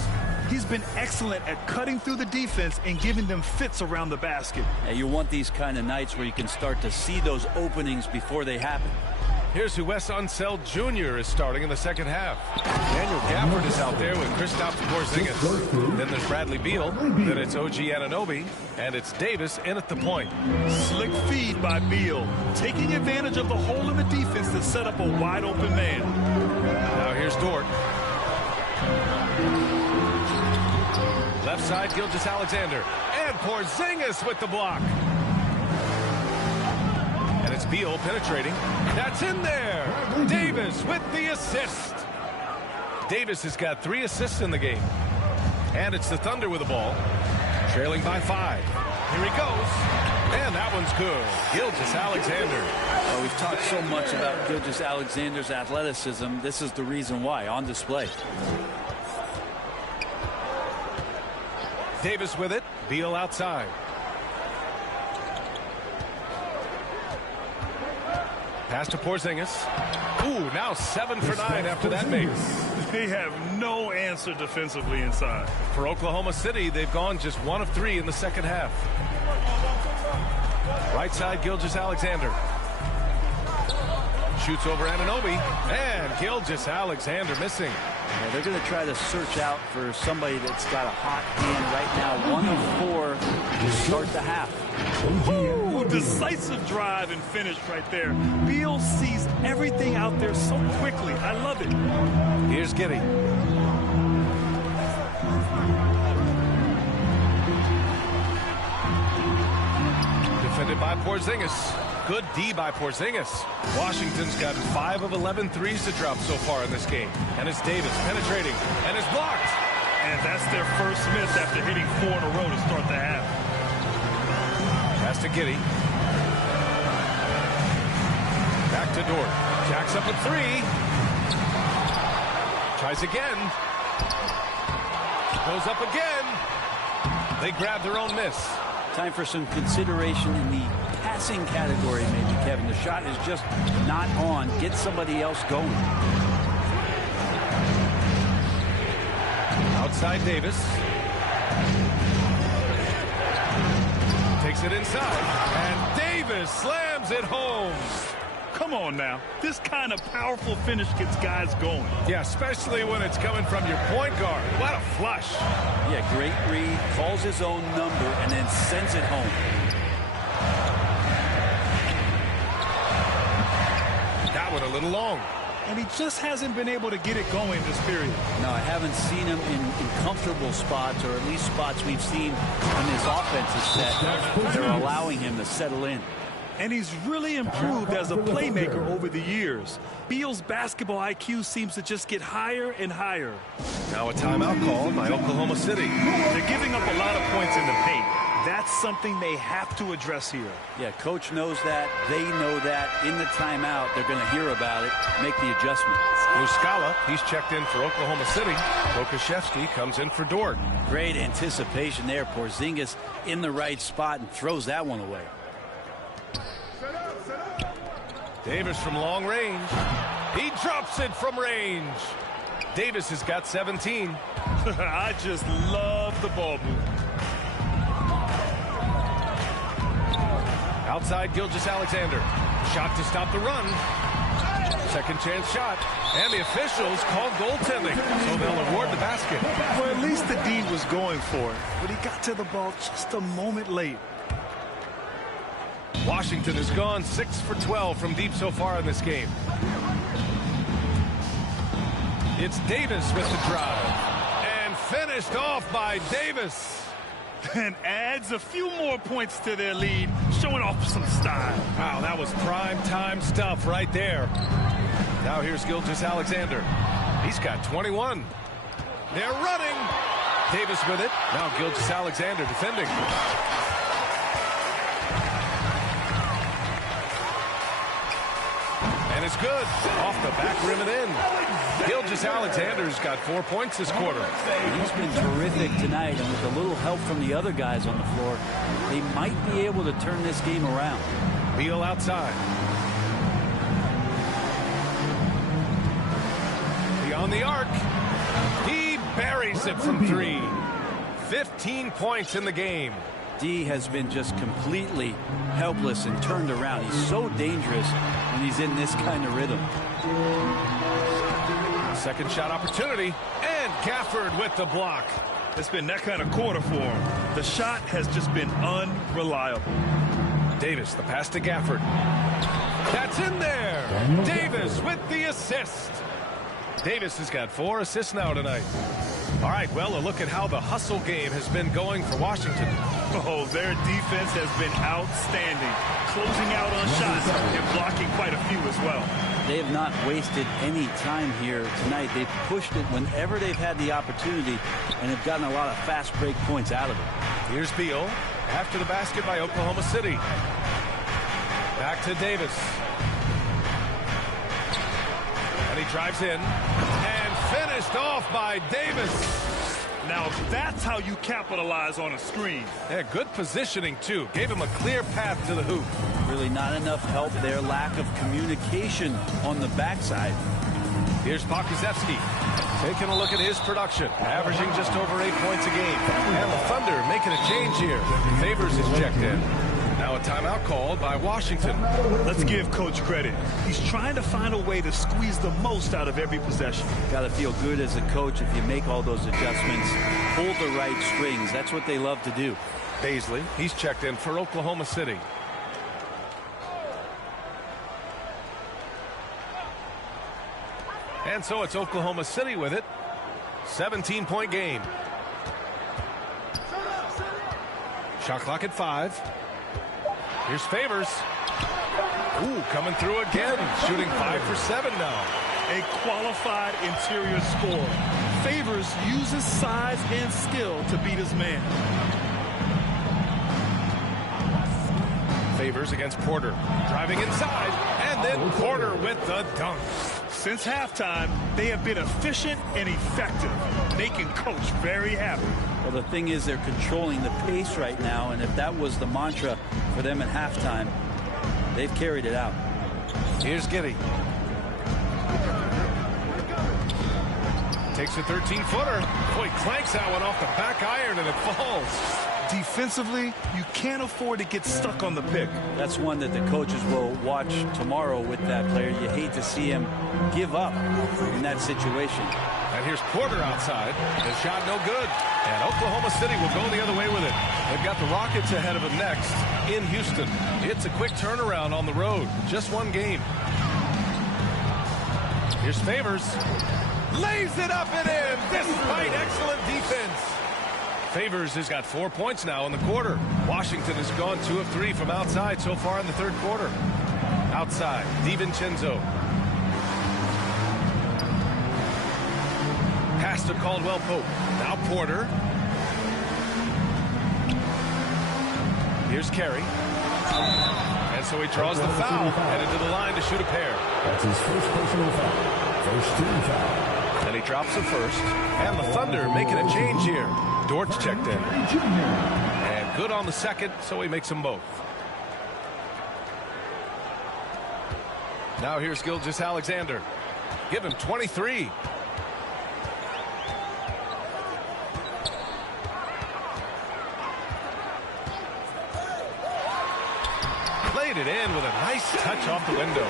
He's been excellent at cutting through the defense and giving them fits around the basket. Yeah, you want these kind of nights where you can start to see those openings before they happen. Here's who Wes Unseld Jr. is starting in the second half. Daniel Gafford is out there with Kristaps Porzingis. Then there's Bradley Beal. Then it's OG Anunoby. And it's Davis in at the point. Slick feed by Beal, taking advantage of the hole in the defense to set up a wide open man. Now here's Dort. Left side, Gilgeous-Alexander. And Porzingis with the block. And it's Beal penetrating. That's in there. Davis with the assist. Davis has got 3 assists in the game. And it's the Thunder with the ball. Trailing by 5. Here he goes. And that one's good. Gilgeous-Alexander. Well, we've talked so much about Gilgeous-Alexander's athleticism. This is the reason why, on display. Davis with it. Beal outside. Pass to Porzingis. Ooh, now 7 for 9 after that make. They have no answer defensively inside. For Oklahoma City, they've gone just 1 of 3 in the second half. Right side, Gilgeous-Alexander. Shoots over Anunoby. And Gilgeous-Alexander missing. Yeah, they're going to try to search out for somebody that's got a hot hand right now. 1 of 4 to start the half. Ooh, decisive drive and finish right there. Beal sees everything out there so quickly. I love it. Here's Giddey. Defended by Porzingis. Good D by Porzingis. Washington's gotten 5 of 11 threes to drop so far in this game. And it's Davis penetrating. And it's blocked. And that's their first miss after hitting 4 in a row to start the half. Pass to Giddey. Back to Dort. Jacks up a 3. Tries again. Goes up again. They grab their own miss. Time for some consideration in the passing category, maybe, Kevin. The shot is just not on. Get somebody else going. Outside Davis. Takes it inside. And Davis slams it home. Come on now. This kind of powerful finish gets guys going. Yeah, especially when it's coming from your point guard. What a flush. Yeah, great read. Calls his own number and then sends it home. That one a little long. And he just hasn't been able to get it going this period. No, I haven't seen him in comfortable spots, or at least spots we've seen in his offensive set that are allowing him to settle in. And he's really improved as a playmaker over the years. Beal's basketball IQ seems to just get higher and higher. Now a timeout called by Oklahoma City. They're giving up a lot of points in the paint. That's something they have to address here. Yeah, coach knows that. They know that. In the timeout, they're going to hear about it, make the adjustment. Muscala, he's checked in for Oklahoma City. Lukashevsky comes in for Dort. Great anticipation there. Porzingis in the right spot and throws that one away. Davis from long range. He drops it from range. Davis has got 17. I just love the ball movement. Outside Gilgeous-Alexander. Shot to stop the run. Second chance shot. And the officials called goaltending, so they'll award the basket. Well, at least the D was going for it, but he got to the ball just a moment late. Washington has gone 6 for 12 from deep so far in this game. It's Davis with the drive. And finished off by Davis. And adds a few more points to their lead, showing off some style. Wow, that was prime time stuff right there. Now here's Gilgeous-Alexander. He's got 21. They're running. Davis with it. Now Gilgeous-Alexander defending. And it's good. Off the back rim and in. Gilgeous-Alexander's got 4 points this quarter. He's been terrific tonight, and with a little help from the other guys on the floor, they might be able to turn this game around. Beal outside. Beyond the arc. He buries it from 3. 15 points in the game. D has been just completely helpless and turned around. He's so dangerous when he's in this kind of rhythm. Second shot opportunity, and Gafford with the block. It's been that kind of quarter for him. The shot has just been unreliable. Davis, the pass to Gafford. That's in there. Davis with the assist. Davis has got 4 assists now tonight. All right, well, a look at how the hustle game has been going for Washington. Oh, their defense has been outstanding, closing out on shots and blocking quite a few as well. They have not wasted any time here tonight. They've pushed it whenever they've had the opportunity and have gotten a lot of fast break points out of it. Here's Beal after the basket by Oklahoma City. Back to Davis. And he drives in and finished off by Davis. Now that's how you capitalize on a screen. Yeah, good positioning too. Gave him a clear path to the hoop. Really not enough help there. Lack of communication on the backside. Here's Pokusevski taking a look at his production, averaging just over 8 points a game. And the Thunder making a change here. Favors is checked in. Now a timeout called by Washington. Let's give Coach credit. He's trying to find a way to squeeze the most out of every possession. Got to feel good as a coach if you make all those adjustments. Pull the right strings. That's what they love to do. Baisley, he's checked in for Oklahoma City. And so it's Oklahoma City with it. 17-point game. Shot clock at 5. Here's Favors. Ooh, coming through again. Shooting 5 for 7 now. A qualified interior scorer. Favors uses size and skill to beat his man. Favors against Porter. Driving inside. And then Porter with the dunk. Since halftime, they have been efficient and effective, making Coach very happy. Well, the thing is they're controlling the pace right now, and if that was the mantra for them at halftime, they've carried it out. Here's Giddey. Takes a 13-footer. Boy, clanks that one off the back iron, and it falls. Defensively, you can't afford to get stuck on the pick. That's one that the coaches will watch tomorrow with that player. You hate to see him give up in that situation. And here's Porter outside. The shot no good. And Oklahoma City will go the other way with it. They've got the Rockets ahead of them next in Houston. It's a quick turnaround on the road. Just one game. Here's Favors. Lays it up and in despite excellent defense. Favors has got 4 points now in the quarter. Washington has gone 2 of 3 from outside so far in the third quarter. Outside, DiVincenzo. Pass to Caldwell Pope. Now Porter. Here's Carey. And so he draws the foul, headed to the line to shoot a pair. That's his first personal foul. First team foul. And he drops the first. And the Thunder making a change here. Dort's checked in. And good on the second, so he makes them both. Now here's Gilgeous-Alexander. Give him 23. Played it in with a nice touch off the window.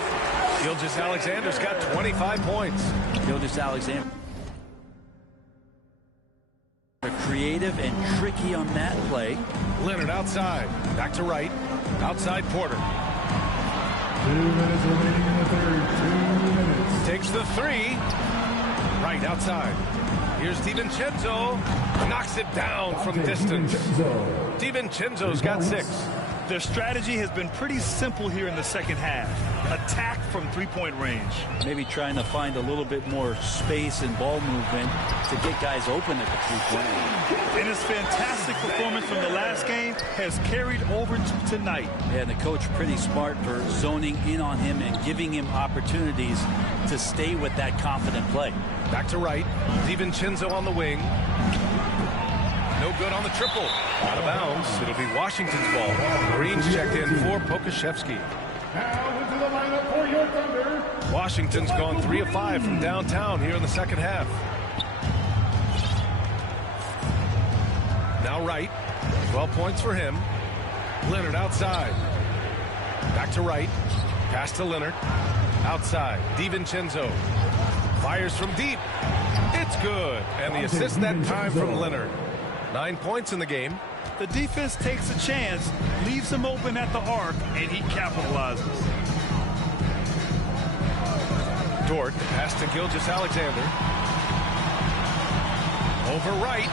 Gilgeous-Alexander's got 25 points. Gilgeous-Alexander. Creative and tricky on that play. Leonard outside. Back to right. Outside Porter. 2 minutes remaining in the third. 2 minutes. Takes the three. Right outside. Here's DiVincenzo. Knocks it down from distance. DiVincenzo's got 6. Their strategy has been pretty simple here in the second half. Attack from three-point range. Maybe trying to find a little bit more space and ball movement to get guys open at the three-point line. And his fantastic performance from the last game has carried over to tonight. Yeah, and the coach pretty smart for zoning in on him and giving him opportunities to stay with that confident play. Back to right. DiVincenzo on the wing. No good on the triple. Out of bounds. It'll be Washington's ball. Green's checked in for Pokusevski. Now into the lineup for your Thunder. Washington's gone 3 of 5 from downtown here in the second half. Now right. 12 points for him. Leonard outside. Back to right. Pass to Leonard. Outside. DiVincenzo. Fires from deep. It's good. And the assist that time from Leonard. 9 points in the game. The defense takes a chance, leaves him open at the arc, and he capitalizes. Dort, pass to Gilgeous-Alexander. Over right.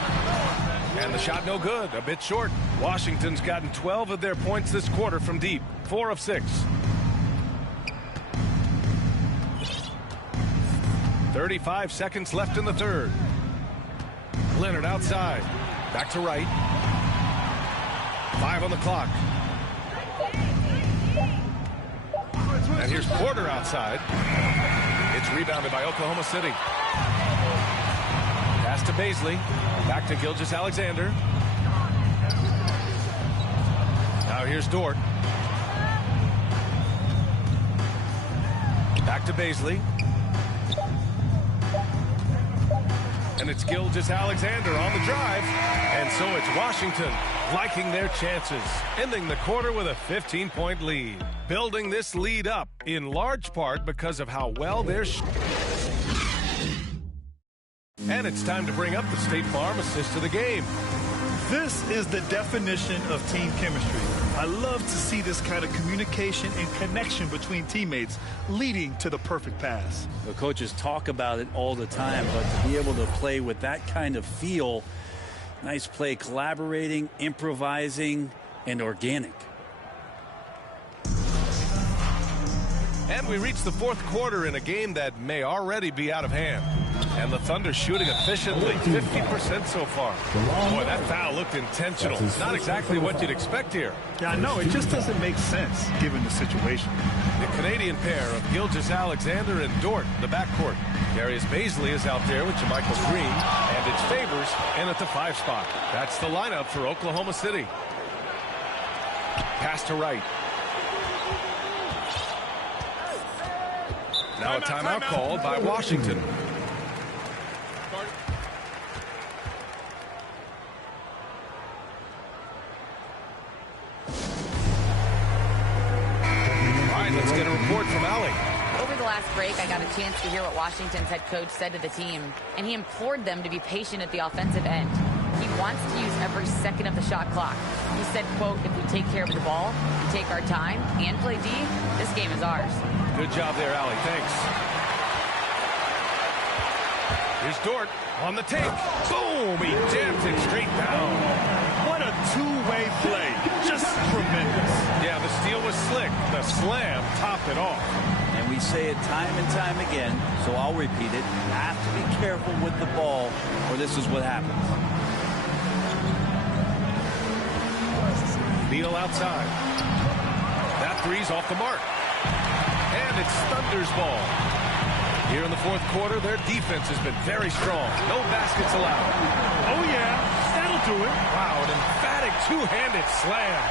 And the shot no good, a bit short. Washington's gotten 12 of their points this quarter from deep. 4 of 6. 35 seconds left in the third. Leonard outside. Back to right. 5 on the clock. And here's Porter outside. It's rebounded by Oklahoma City. Pass to Baisley. Back to Gilgeous-Alexander. Now here's Dort. Back to Baisley. And it's Gilgeous-Alexander on the drive. And so it's Washington liking their chances, ending the quarter with a 15-point lead. Building this lead up in large part because of how well they're and it's time to bring up the State Farm assist of the game. This is the definition of team chemistry. I love to see this kind of communication and connection between teammates leading to the perfect pass. The coaches talk about it all the time, but to be able to play with that kind of feel, nice play, collaborating, improvising, and organic. And we reach the fourth quarter in a game that may already be out of hand. And the Thunder shooting efficiently, 50% so far. Boy, that foul looked intentional. Not exactly what you'd expect here. Yeah, I know. It just doesn't make sense given the situation. The Canadian pair of Gilgeous-Alexander and Dort, the backcourt. Darius Baisley is out there with Jermichael Green, and it's Favors in at the 5 spot. That's the lineup for Oklahoma City. Pass to right. Now a timeout called by Washington. All right, let's get a report from Allie. Over the last break, I got a chance to hear what Washington's head coach said to the team, and he implored them to be patient at the offensive end. He wants to use every second of the shot clock. He said, quote, if we take care of the ball, we take our time, and play D, this game is ours. Good job there, Allie. Thanks. Here's Dort on the take. Boom! He jams it straight down. What a two-way play. Just tremendous. Yeah, the steal was slick. The slam topped it off. And we say it time and time again, so I'll repeat it. You have to be careful with the ball, or this is what happens. Beal outside. That three's off the mark. And it's Thunder's ball. Here in the fourth quarter, their defense has been very strong. No baskets allowed. Oh, yeah. That'll do it. Wow, an emphatic two-handed slam.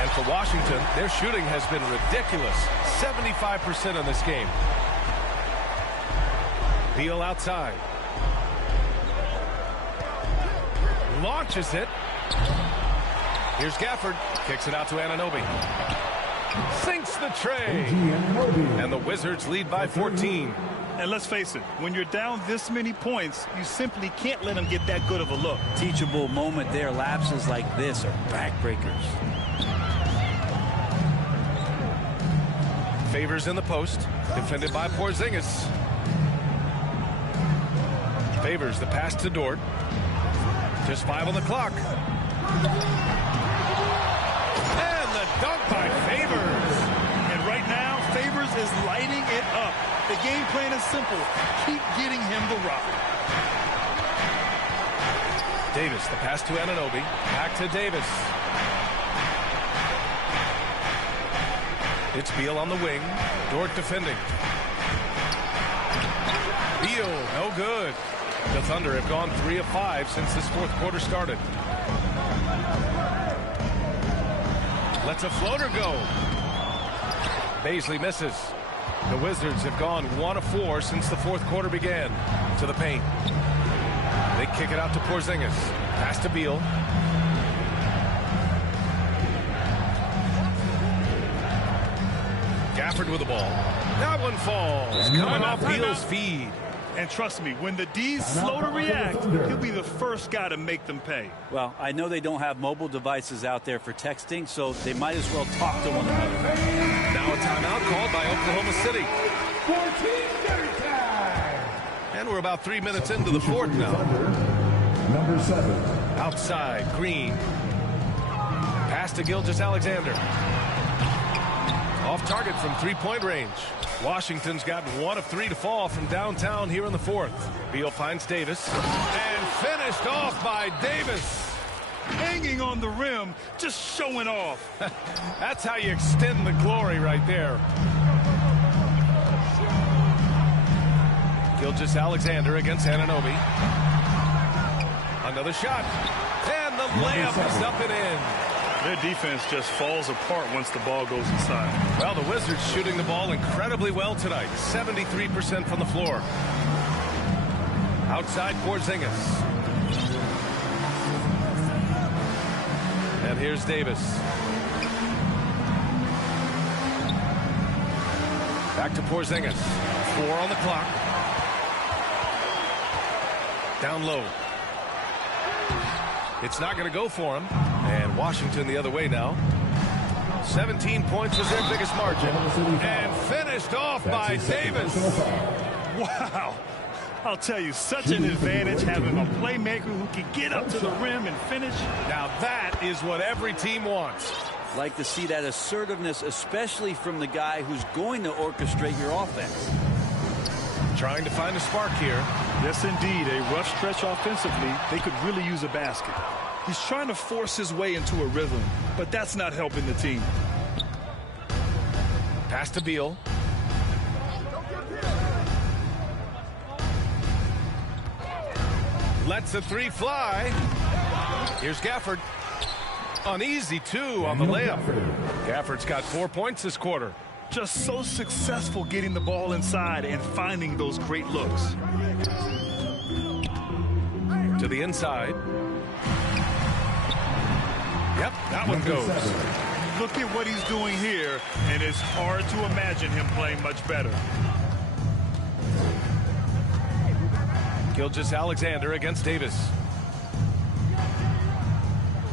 And for Washington, their shooting has been ridiculous. 75% in this game. Beal outside. Launches it. Here's Gafford. Kicks it out to Anunoby. Sinks the tray. And the Wizards lead by 14. And let's face it, when you're down this many points, you simply can't let them get that good of a look. Teachable moment there. Lapses like this are backbreakers. Favors in the post. Defended by Porzingis. Favors the pass to Dort. Just 5 on the clock. And the dunk by Favors. And right now, Favors is lighting it up. The game plan is simple. Keep getting him the rock. Davis, the pass to Anunoby. Back to Davis. It's Beal on the wing. Dort defending. Beal, no good. The Thunder have gone 3 of 5 since this fourth quarter started. Lets a floater go. Baisley misses. The Wizards have gone 1 of 4 since the fourth quarter began. To the paint. They kick it out to Porzingis. Pass to Beal. Gafford with the ball. That one falls. Coming off Beal's feed. And trust me, when the D's slow to react, he'll be the first guy to make them pay. Well, I know they don't have mobile devices out there for texting, so they might as well talk to one another. Now a timeout called by Oklahoma City. 14-30 time. And we're about 3 minutes into the fourth now. Number 7. Outside, Green. Pass to Gilgeous-Alexander. Off target from three-point range. Washington's got 1 of 3 to fall from downtown here in the fourth. Beal finds Davis. And finished off by Davis. Hanging on the rim, just showing off. That's how you extend the glory right there. Gilgeous-Alexander against Anunoby. Another shot. And the layup is up and in. Their defense just falls apart once the ball goes inside. Well, the Wizards shooting the ball incredibly well tonight. 73% from the floor. Outside Porzingis. And here's Davis. Back to Porzingis. 4 on the clock. Down low. It's not going to go for him. And Washington the other way now. 17 points was their biggest margin. And finished off by Davis. Wow. I'll tell you, such an advantage having a playmaker who can get up to the rim and finish. Now that is what every team wants. Like to see that assertiveness, especially from the guy who's going to orchestrate your offense. Trying to find a spark here. Yes, indeed. A rough stretch offensively. They could really use a basket. He's trying to force his way into a rhythm, but that's not helping the team. Pass to Beal. Lets the 3 fly. Here's Gafford. Uneasy 2 on the layup. Gafford's got 4 points this quarter. Just so successful getting the ball inside and finding those great looks. To the inside. Yep, that one goes. Look at what he's doing here, and it's hard to imagine him playing much better. Gilgeous-Alexander against Davis.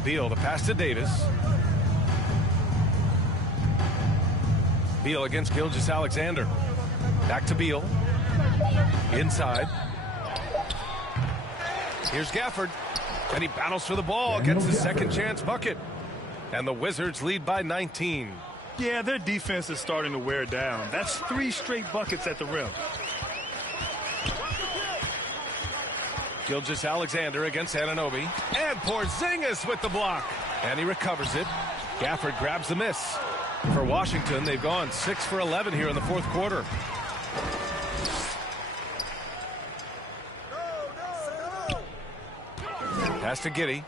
Beal, the pass to Davis. Beal against Gilgeous-Alexander. Back to Beal. Inside. Here's Gafford. And he battles for the ball, gets his second chance bucket. And the Wizards lead by 19. Yeah, their defense is starting to wear down. That's 3 straight buckets at the rim. Gilgeous-Alexander against Anunoby. And Porzingis with the block. And he recovers it. Gafford grabs the miss. For Washington, they've gone 6 for 11 here in the fourth quarter. Pass to Giddey.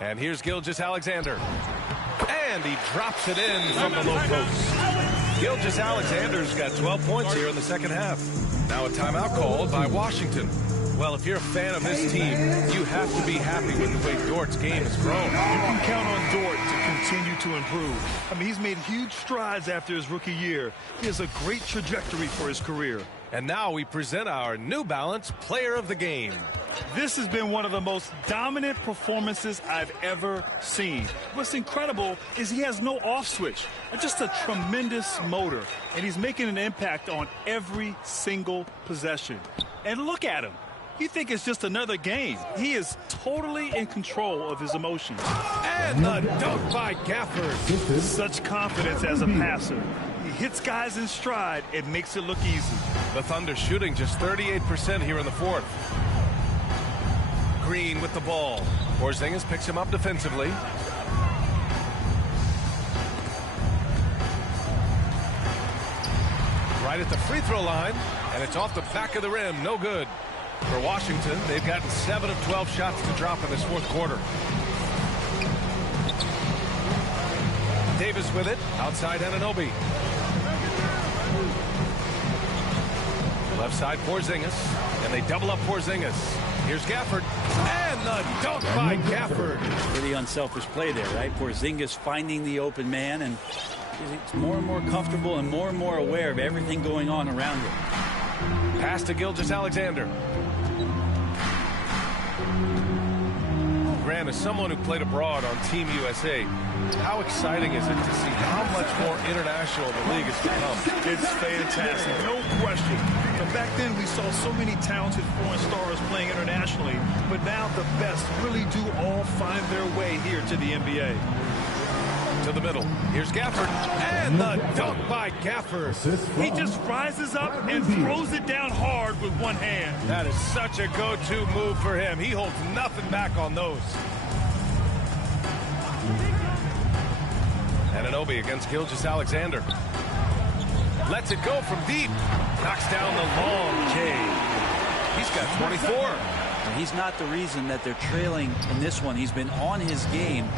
And here's Gilgeous-Alexander. And he drops it in from the low post. Gilgeous-Alexander's got 12 points here in the second half. Now a timeout called by Washington. Well, if you're a fan of this team, you have to be happy with the way Dort's game has grown. You can count on Dort to continue to improve. I mean, he's made huge strides after his rookie year. He has a great trajectory for his career. And now we present our New Balance Player of the Game. This has been one of the most dominant performances I've ever seen. What's incredible is he has no off switch, just a tremendous motor, and he's making an impact on every single possession. And look at him. You think it's just another game. He is totally in control of his emotions. And the dunk by Gafford. Such confidence as a passer. He hits guys in stride. It makes it look easy. The Thunder shooting just 38% here in the fourth. Green with the ball. Porzingis picks him up defensively. Right at the free throw line. And it's off the back of the rim. No good. For Washington, they've gotten 7 of 12 shots to drop in this fourth quarter. Davis with it. Outside Anunoby. Left side Porzingis. And they double up Porzingis. Here's Gafford. And the dunk by Gafford. Pretty unselfish play there, right? Porzingis finding the open man, and he's more and more comfortable and more aware of everything going on around him. Pass to Gilgeous-Alexander. Grant, as someone who played abroad on Team USA, how exciting is it to see how much more international the league has become? It's fantastic, no question. But back then, we saw so many talented foreign stars playing internationally, but now the best really do all find their way here to the NBA. To the middle. Here's Gafford. And the dunk by Gafford. He just rises up and throws it down hard with one hand. That is such a go-to move for him. He holds nothing back on those. Anunoby against Gilgeous-Alexander. Lets it go from deep. Knocks down the long K. He's got 24. And he's not the reason that they're trailing in this one. He's been on his game.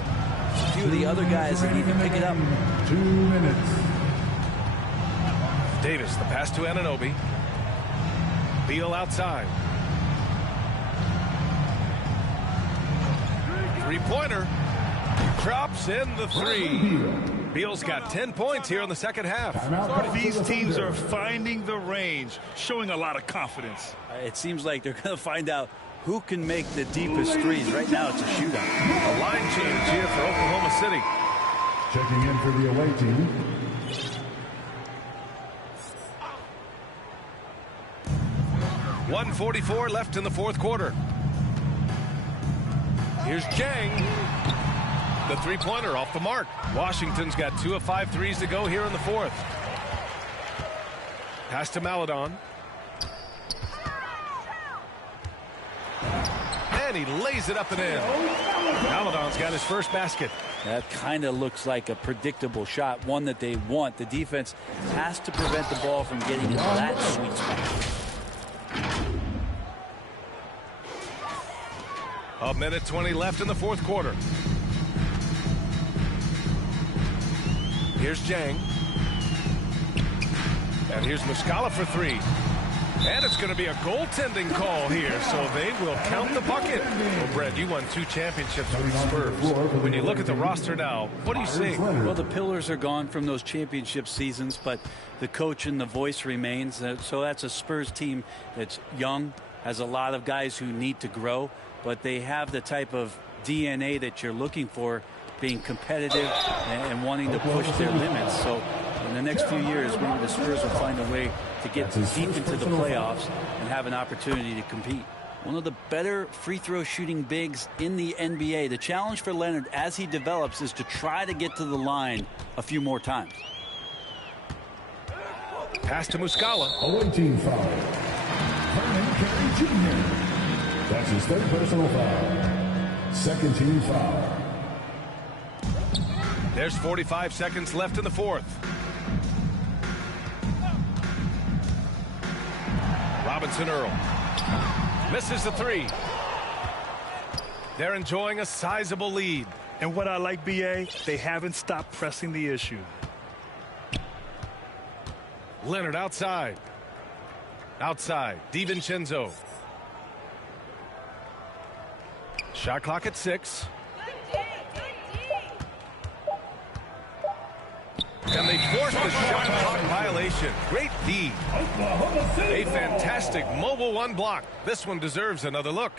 A few of the other guys that need to pick it up. 2 minutes. Davis, the pass to Anunoby. Beal outside. Three-pointer. Drops in the three. Beal's got 10 points here in the second half. These teams are finding the range, showing a lot of confidence. It seems like they're going to find out who can make the deepest threes. Right now, it's a shootout. A line change here for Oklahoma City. Checking in for the away team. .144 left in the fourth quarter. Here's Jang. The three-pointer off the mark. Washington's got 2 of 5 threes to go here in the fourth. Pass to Maledon. And he lays it up and in. Maledon's got his first basket. That kind of looks like a predictable shot, one that they want. The defense has to prevent the ball from getting into that sweet spot. A minute 20 left in the fourth quarter. Here's Jang. And here's Muscala for three. And it's going to be a goaltending call here, so they will count the bucket. Well, Brett, you won 2 championships with the Spurs. When you look at the roster now, what do you see? Well, the pillars are gone from those championship seasons, but the coach and the voice remains. So that's a Spurs team that's young, has a lot of guys who need to grow, but they have the type of DNA that you're looking for being competitive and wanting to push their limits. So in the next few years, maybe the Spurs will find a way to get deep into the playoffs and have an opportunity to compete. One of the better free throw shooting bigs in the NBA. The challenge for Leonard as he develops is to try to get to the line a few more times. Pass to Muscala. Away team foul. Vernon Carey Jr. That's his third personal foul. Second team foul. There's 45 seconds left in the fourth. Robinson Earl. Misses the three. They're enjoying a sizable lead. And what I like, BA, they haven't stopped pressing the issue. Leonard outside. Outside. DiVincenzo. Shot clock at 6. And they force the shot clock violation. Great D. A fantastic mobile one block. This one deserves another look.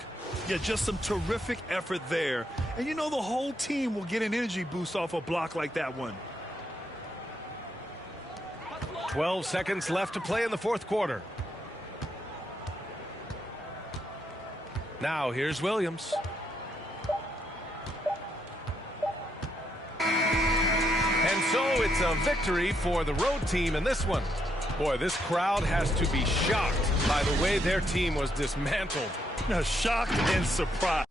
Yeah, just some terrific effort there. And you know the whole team will get an energy boost off a block like that one. 12 seconds left to play in the fourth quarter. Now here's Williams. And so it's a victory for the road team in this one. Boy, this crowd has to be shocked by the way their team was dismantled. Shocked and surprised.